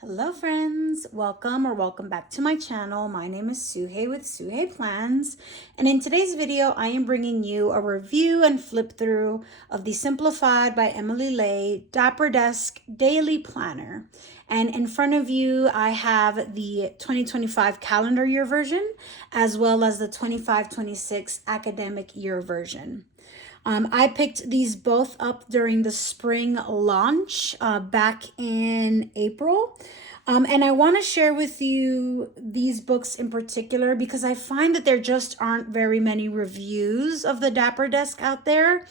Hello friends, welcome back to my channel. My name is Suhei with Suhei Plans, and in today's video I am bringing you a review and flip through of the Simplified by Emily Lay Dapperdesk Daily Planner. And in front of you I have the 2025 calendar year version as well as the 25-26 academic year version. I picked these both up during the spring launch back in April. And I want to share with you these books in particular because I find that there just aren't very many reviews of the Dapperdesk out there.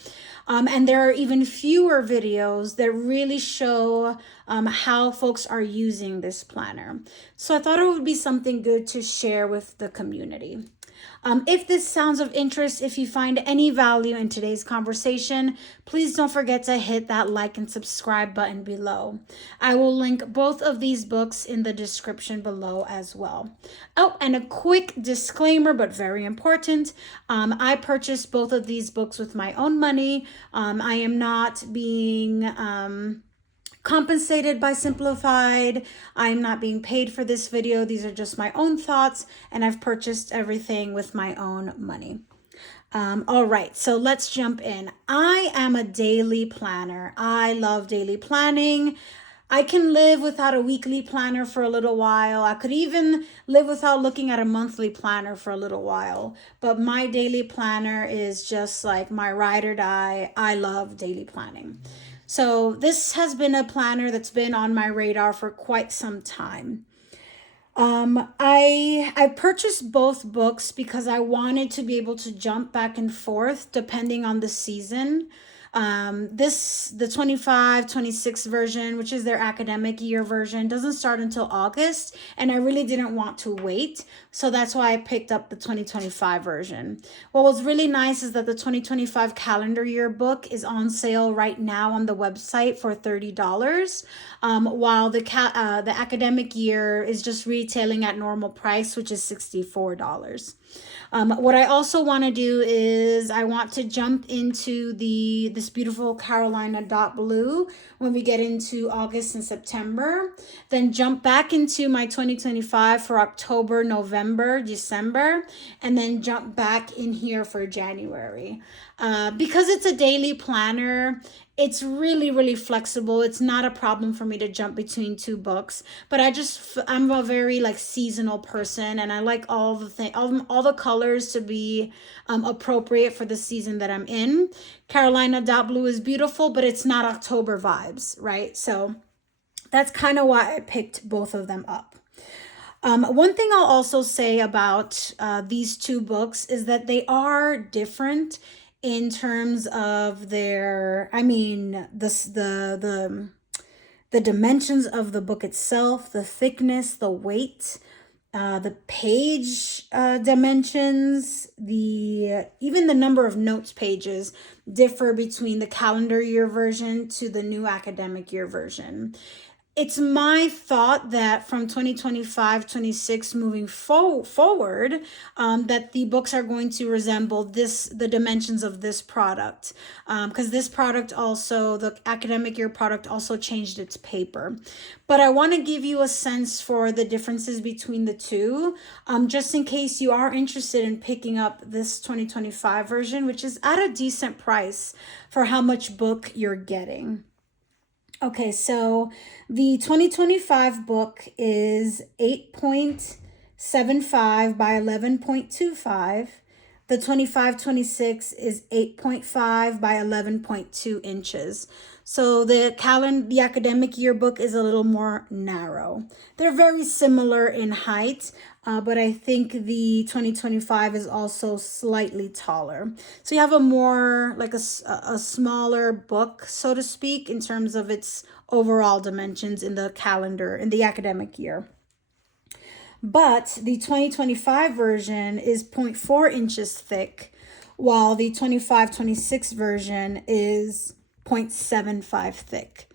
And there are even fewer videos that really show how folks are using this planner. So I thought it would be something good to share with the community. If this sounds of interest, if you find any value in today's conversation, please don't forget to hit that like and subscribe button below. I will link both of these books in the description below as well. Oh, and a quick disclaimer, but very important. I purchased both of these books with my own money. I am not being compensated by Simplified. I'm not being paid for this video. These are just my own thoughts, and I've purchased everything with my own money. All right, so let's jump in. I am a daily planner. I love daily planning. I can live without a weekly planner for a little while. I could even live without looking at a monthly planner for a little while. But my daily planner is just like my ride or die. I love daily planning. So this has been a planner that's been on my radar for quite some time. I purchased both books because I wanted to be able to jump back and forth depending on the season. The 25-26 version, which is their academic year version, doesn't start until August, and I really didn't want to wait, so that's why I picked up the 2025 version. What was really nice is that the 2025 calendar year book is on sale right now on the website for $30, while the academic year is just retailing at normal price, which is $64. What I also want to do is I want to jump into this beautiful Carolina dot blue when we get into August and September, then jump back into my 2025 for October, November, December, and then jump back in here for January. Because it's a daily planner, it's really flexible. It's not a problem for me to jump between two books, but I'm a very like seasonal person, and I like all the colors to be appropriate for the season that I'm in. Carolina dot blue is beautiful, but it's not October vibes, right? So that's kind of why I picked both of them up. One thing I'll also say about these two books is that they are different in terms of their, the dimensions of the book itself, the thickness, the weight, the page dimensions, even the number of notes pages differ between the calendar year version to the new academic year version. It's my thought that from 2025-26 moving forward, that the books are going to resemble the dimensions of this product, because this product also, the academic year product also changed its paper. But I want to give you a sense for the differences between the two, just in case you are interested in picking up this 2025 version, which is at a decent price for how much book you're getting. Okay, so the 2025 book is 8.75 by 11.25. The 25-26 is 8.5 by 11.2 inches. So the academic yearbook is a little more narrow. They're very similar in height, but I think the 2025 is also slightly taller. So you have a more like a smaller book, so to speak, in terms of its overall dimensions in the academic year. But the 2025 version is 0.4 inches thick, while the 25-26 version is 0.75 thick,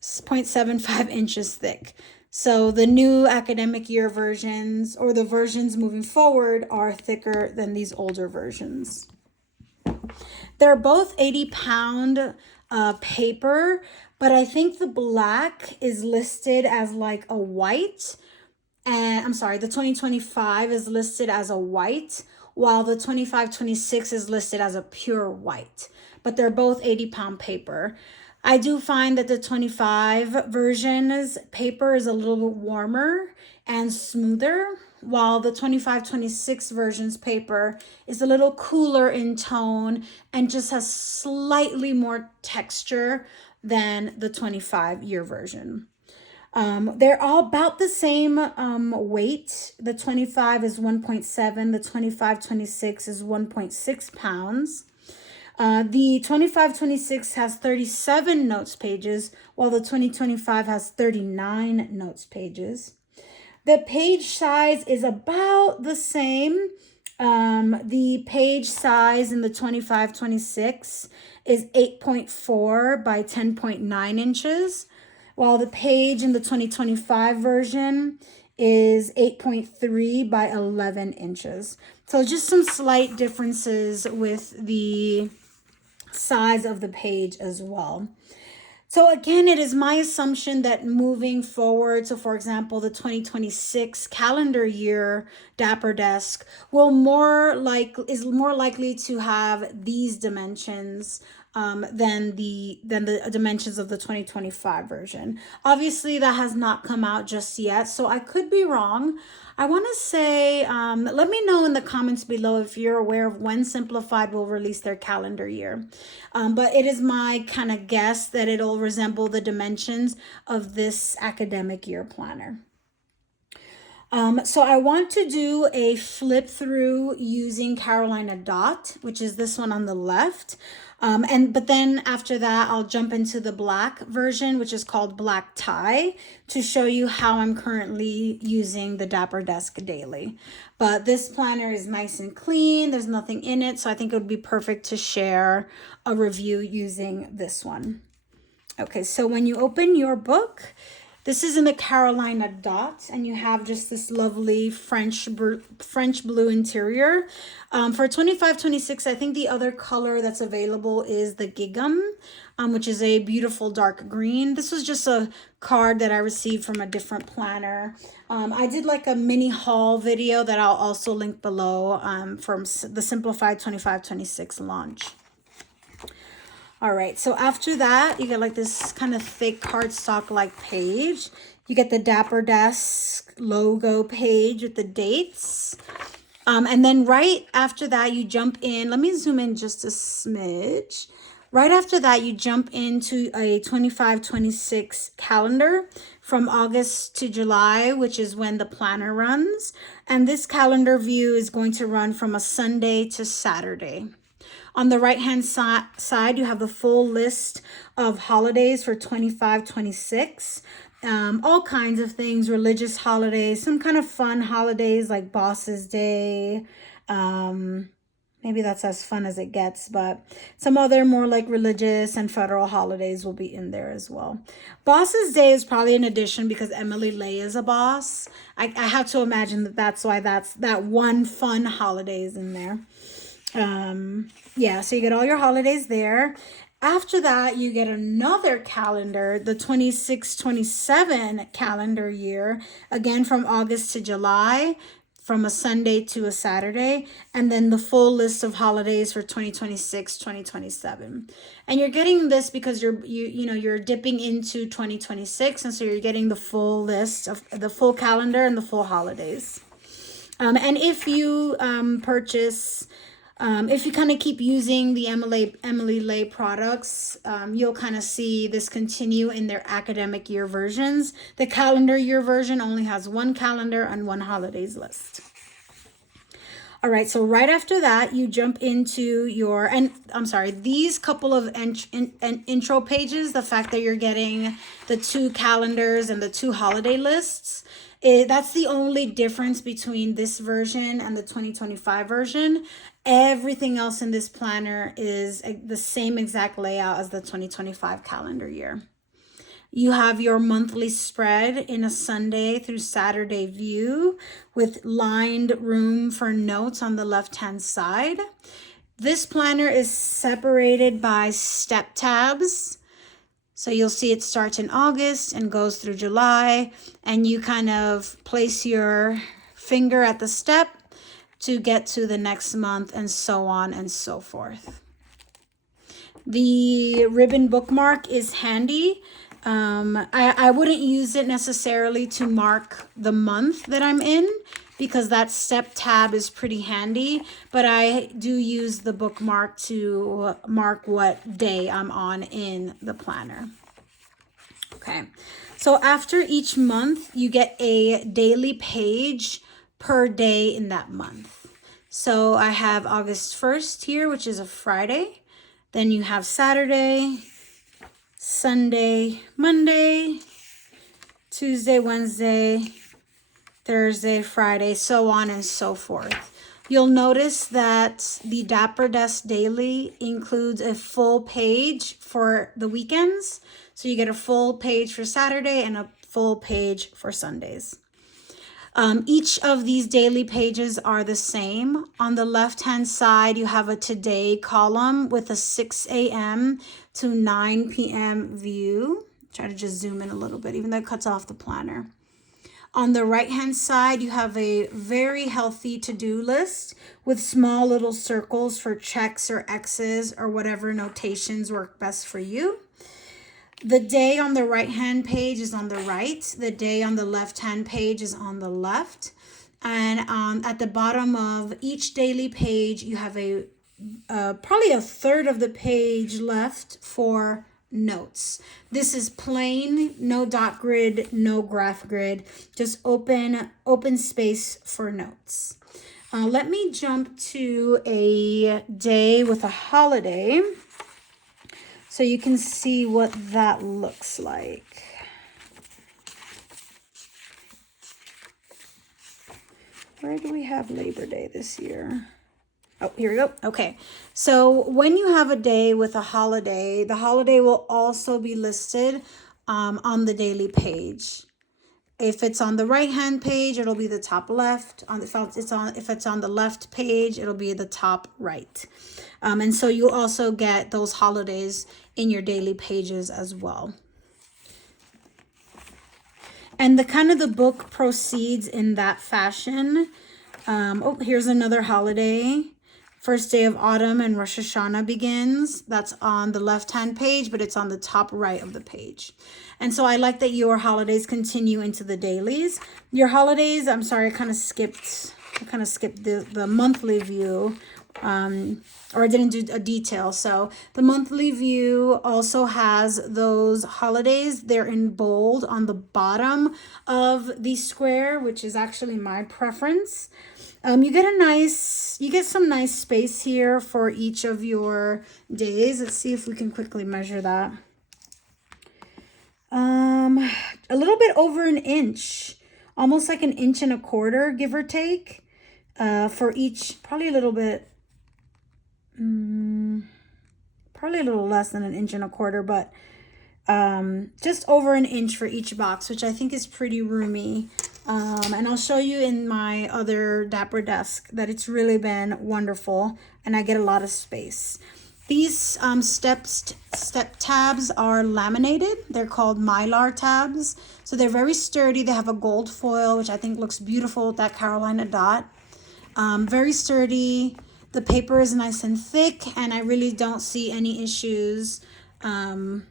0.75 inches thick. So the new academic year versions, or the versions moving forward, are thicker than these older versions. They're both 80-pound paper, but I think the black is listed as like a white. And I'm sorry, the 2025 is listed as a white, while the 25-26 is listed as a pure white. But they're both 80-pound paper. I do find that the 25 version's paper is a little bit warmer and smoother, while the 25-26 version's paper is a little cooler in tone and just has slightly more texture than the 25-year version. They're all about the same weight. The 25 is 1.7, the 25-26 is 1.6 pounds. The 25-26 has 37 notes pages, while the 2025 has 39 notes pages. The page size is about the same. The page size in the 25-26 is 8.4 by 10.9 inches, while the page in the 2025 version is 8.3 by 11 inches. So just some slight differences with the size of the page as well. So again, it is my assumption that moving forward, so for example, the 2026 calendar year Dapperdesk is more likely to have these dimensions than the dimensions of the 2025 version. Obviously, that has not come out just yet, so I could be wrong. I want to say, let me know in the comments below if you're aware of when Simplified will release their calendar year. But it is my kind of guess that it'll resemble the dimensions of this academic year planner. So I want to do a flip through using Carolina Dot, which is this one on the left. But then after that, I'll jump into the black version, which is called Black Tie, to show you how I'm currently using the Dapperdesk daily. But this planner is nice and clean. There's nothing in it. So I think it would be perfect to share a review using this one. Okay, so when you open your book, this is in the Carolina Dot, and you have just this lovely French blue interior. For 25-26, I think the other color that's available is the Gingham, which is a beautiful dark green. This was just a card that I received from a different planner. I did like a mini haul video that I'll also link below from the Simplified 25-26 launch. All right, so after that, you get like this kind of thick cardstock-like page. You get the Dapperdesk logo page with the dates. And then right after that, you jump in. Let me zoom in just a smidge. Right after that, you jump into a 25-26 calendar from August to July, which is when the planner runs. And this calendar view is going to run from a Sunday to Saturday. On the right-hand side, you have the full list of holidays for 25-26. All kinds of things, religious holidays, some kind of fun holidays like Boss's Day. Maybe that's as fun as it gets, but some other more like religious and federal holidays will be in there as well. Boss's Day is probably an addition because Emily Lay is a boss. I have to imagine that's why that one fun holiday is in there. Yeah, so you get all your holidays there. After that, you get another calendar, the 26-27 calendar year, again from August to July, from a Sunday to a Saturday, and then the full list of holidays for 2026-2027. And you're getting this because you're dipping into 2026, and so you're getting the full list of the full calendar and the full holidays. And if you purchase if you kind of keep using the Emily Lay products, you'll kind of see this continue in their academic year versions. The calendar year version only has one calendar and one holidays list. All right, so right after that, you jump into your, and I'm sorry, these couple of intro pages, the fact that you're getting the 2 calendars and the 2 holiday lists, that's the only difference between this version and the 2025 version. Everything else in this planner is the same exact layout as the 2025 calendar year. You have your monthly spread in a Sunday through Saturday view with lined room for notes on the left-hand side. This planner is separated by step tabs. So you'll see it starts in August and goes through July, and you kind of place your finger at the step to get to the next month, and so on and so forth. The ribbon bookmark is handy. I wouldn't use it necessarily to mark the month that I'm in, because that step tab is pretty handy, but I do use the bookmark to mark what day I'm on in the planner. Okay, so after each month, you get a daily page per day in that month. So I have August 1st here, which is a Friday. Then you have Saturday, Sunday, Monday, Tuesday, Wednesday, Thursday, Friday, so on and so forth. You'll notice that the Dapperdesk Daily includes a full page for the weekends. So you get a full page for Saturday and a full page for Sundays. Each of these daily pages are the same. On the left-hand side, you have a today column with a 6 a.m. to 9 p.m. view. Try to just zoom in a little bit, even though it cuts off the planner. On the right-hand side, you have a very healthy to-do list with small little circles for checks or X's or whatever notations work best for you. The day on the right-hand page is on the right. The day on the left-hand page is on the left. And at the bottom of each daily page, you have probably a third of the page left for notes. This is plain, no dot grid, no graph grid, just open space for notes. Let me jump to a day with a holiday so you can see what that looks like. Where do we have Labor Day this year? Oh, here we go. Okay. So when you have a day with a holiday, the holiday will also be listed on the daily page. If it's on the right-hand page, it'll be the top left. If it's on the left page, it'll be the top right. And so you'll also get those holidays in your daily pages as well. And the book proceeds in that fashion. Here's another holiday. First day of autumn and Rosh Hashanah begins. That's on the left-hand page, but it's on the top right of the page. And so I like that your holidays continue into the dailies. Your holidays, I'm sorry, I kind of skipped the monthly view, or I didn't do a detail. So the monthly view also has those holidays. They're in bold on the bottom of the square, which is actually my preference. You get some nice space here for each of your days. Let's see if we can quickly measure that. A little bit over an inch, almost like 1.25 inches, give or take, for each, probably a little less than 1.25 inches, but just over an inch for each box, which I think is pretty roomy. And I'll show you in my other Dapperdesk that it's really been wonderful, and I get a lot of space. These step tabs are laminated. They're called Mylar tabs. So they're very sturdy. They have a gold foil, which I think looks beautiful with that Carolina dot. Very sturdy. The paper is nice and thick, and I really don't see any issues with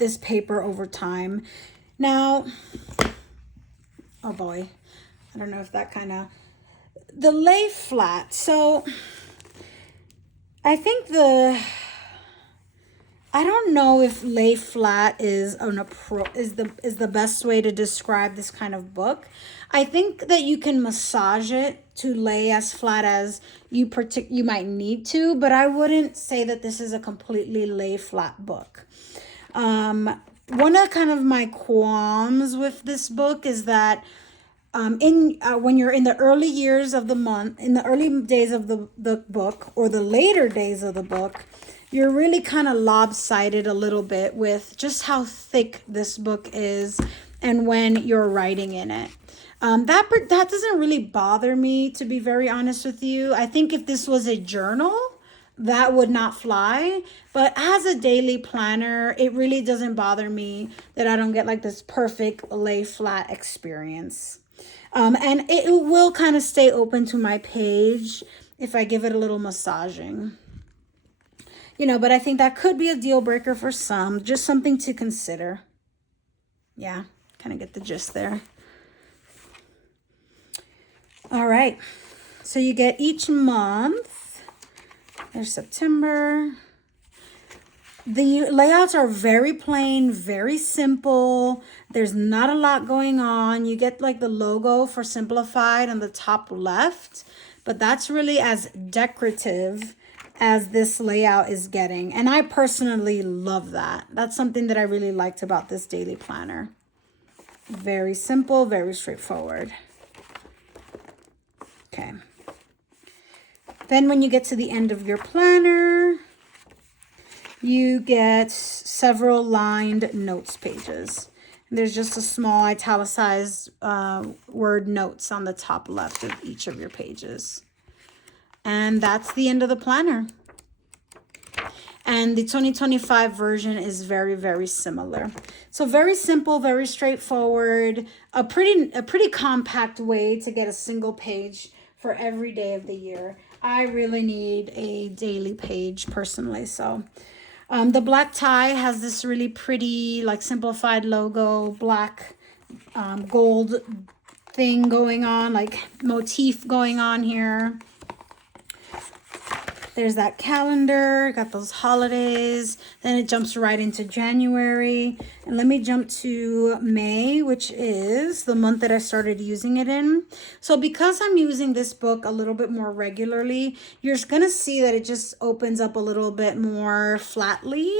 this paper over time. Now, oh boy, I don't know if that the lay flat. So I think I don't know if lay flat is the best way to describe this kind of book. I think that you can massage it to lay as flat as you might need to, but I wouldn't say that this is a completely lay flat book. One of my qualms with this book is that when you're in the early years of the month, in the early days of the book, or the later days of the book, you're really kind of lopsided a little bit with just how thick this book is and when you're writing in it. That doesn't really bother me, to be very honest with you. I think if this was a journal, that would not fly. But as a daily planner, it really doesn't bother me that I don't get like this perfect lay flat experience. And it will kind of stay open to my page if I give it a little massaging. You know, but I think that could be a deal breaker for some, just something to consider. Yeah, kind of get the gist there. All right, so you get each month. There's September. The layouts are very plain, very simple. There's not a lot going on. You get like the logo for Simplified on the top left, but that's really as decorative as this layout is getting. And I personally love that. That's something that I really liked about this daily planner. Very simple, very straightforward. Okay. Then when you get to the end of your planner, you get several lined notes pages. There's just a small italicized word notes on the top left of each of your pages. And that's the end of the planner. And the 2025 version is very, very similar. So very simple, very straightforward, a pretty compact way to get a single page for every day of the year. I really need a daily page personally, so. The black tie has this really pretty, like, simplified logo, black gold thing going on, like motif going on here. There's that calendar, got those holidays. Then it jumps right into January. And let me jump to May, which is the month that I started using it in. So because I'm using this book a little bit more regularly, you're going to see that it just opens up a little bit more flatly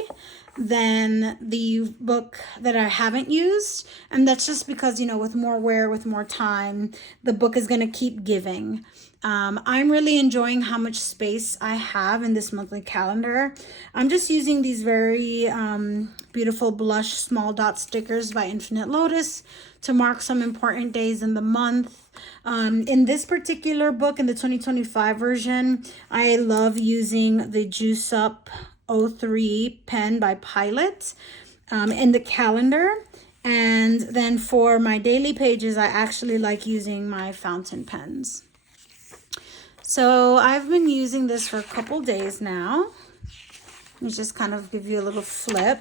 than the book that I haven't used. And that's just because, you know, with more wear, with more time, the book is going to keep giving. I'm really enjoying how much space I have in this monthly calendar. I'm just using these very beautiful blush small dot stickers by Infinite Lotus to mark some important days in the month. In this particular book, in the 2025 version, I love using the Juice Up 03 pen by Pilot in the calendar. And then for my daily pages, I actually like using my fountain pens. So I've been using this for a couple days now. Let me just kind of give you a little flip.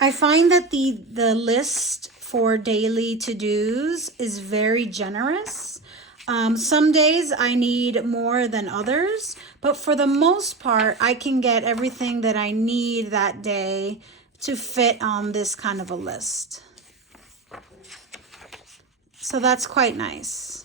I find that the list for daily to-dos is very generous. Some days I need more than others, but for the most part, I can get everything that I need that day to fit on this kind of a list. So that's quite nice.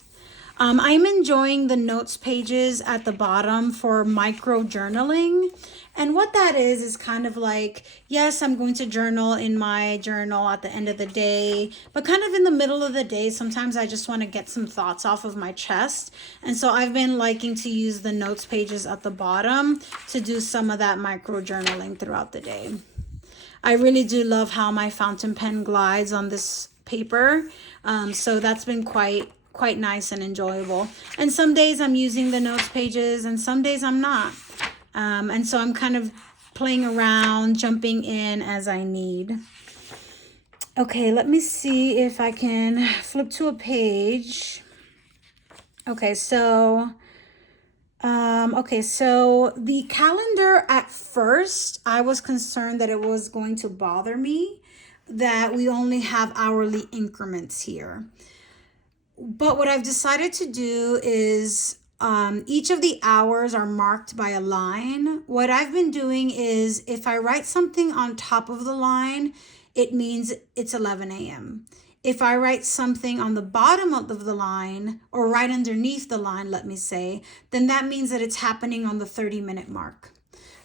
I'm enjoying the notes pages at the bottom for micro journaling. And what that is kind of like, yes, I'm going to journal in my journal at the end of the day, but kind of in the middle of the day, sometimes I just want to get some thoughts off of my chest. And so I've been liking to use the notes pages at the bottom to do some of that micro journaling throughout the day. I really do love how my fountain pen glides on this paper. So that's been quite nice and enjoyable. And some days I'm using the notes pages and some days I'm not. And so I'm kind of playing around, jumping in as I need. Okay, let me see if I can flip to a page. Okay, so the calendar, at first, I was concerned that it was going to bother me that we only have hourly increments here. But what I've decided to do is each of the hours are marked by a line. What I've been doing is if I write something on top of the line, it means it's 11 a.m. If I write something on the bottom of the line or right underneath the line, let me say, then that means that it's happening on the 30-minute mark.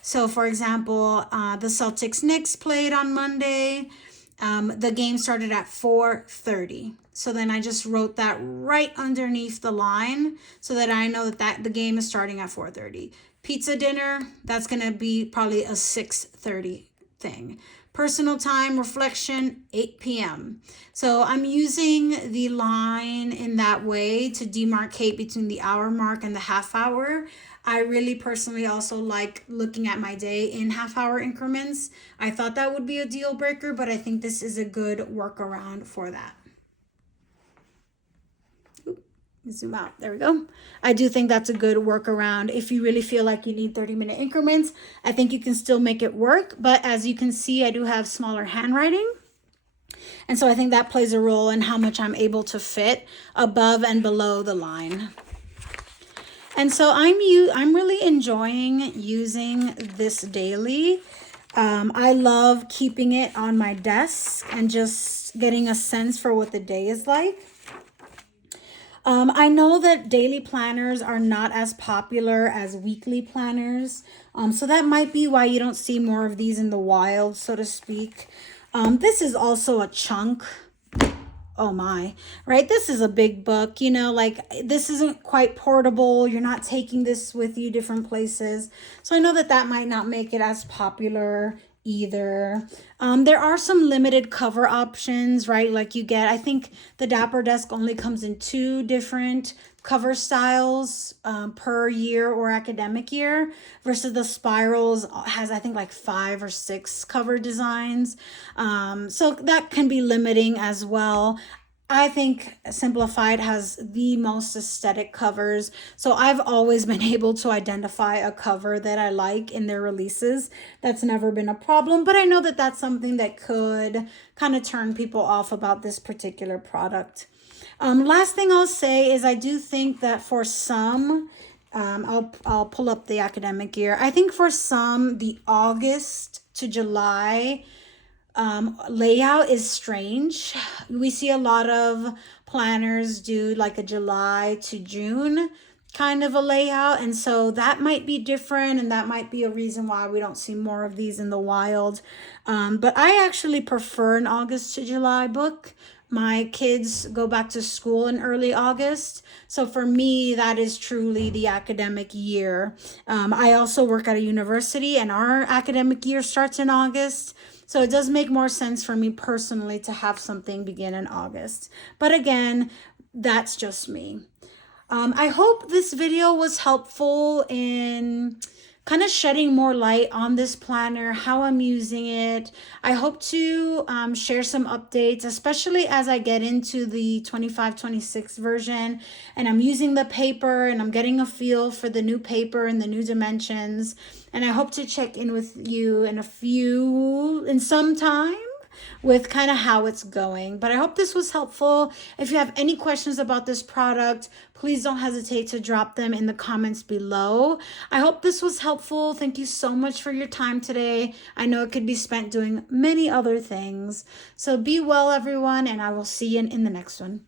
So for example, the Celtics-Knicks played on Monday. The game started at 4:30. So then I just wrote that right underneath the line so that I know that the game is starting at 4:30. Pizza dinner, that's going to be probably a 6:30 thing. Personal time reflection, 8 p.m. So I'm using the line in that way to demarcate between the hour mark and the half hour. I really personally also like looking at my day in half-hour increments. I thought that would be a deal breaker, but I think this is a good workaround for that. Zoom out. There we go. I do think that's a good workaround. If you really feel like you need 30-minute increments, I think you can still make it work. But as you can see, I do have smaller handwriting. And so I think that plays a role in how much I'm able to fit above and below the line. And so I'm really enjoying using this daily. I love keeping it on my desk and just getting a sense for what the day is like. I know that daily planners are not as popular as weekly planners. So that might be why you don't see more of these in the wild, so to speak. This is also a chunk. Oh my, right? This is a big book, you know, like this isn't quite portable. You're not taking this with you different places. So I know that that might not make it as popular either. There are some limited cover options, right? Like you get, I think the Dapperdesk only comes in 2 different cover styles per year or academic year, versus the Spirals has, I think, like 5 or 6 cover designs. So that can be limiting as well. I think Simplified has the most aesthetic covers. So I've always been able to identify a cover that I like in their releases. That's never been a problem, but I know that that's something that could kind of turn people off about this particular product. Last thing I'll say is I do think that for some, I'll pull up the academic year. I think for some, the August to July layout is strange. We see a lot of planners do like a July to June kind of a layout, and so that might be different, and that might be a reason why we don't see more of these in the wild. But I actually prefer an August to July book. My kids go back to school in early August. So for me, that is truly the academic year. I also work at a university and our academic year starts in August. So it does make more sense for me personally to have something begin in August. But again, that's just me. I hope this video was helpful in kind of shedding more light on this planner, how I'm using it. I hope to share some updates, especially as I get into the 25-26 version and I'm using the paper and I'm getting a feel for the new paper and the new dimensions. And I hope to check in with you in some time with kind of how it's going. But I hope this was helpful. If you have any questions about this product, please don't hesitate to drop them in the comments below. I hope this was helpful. Thank you so much for your time today. I know it could be spent doing many other things. So be well, everyone, and I will see you in the next one.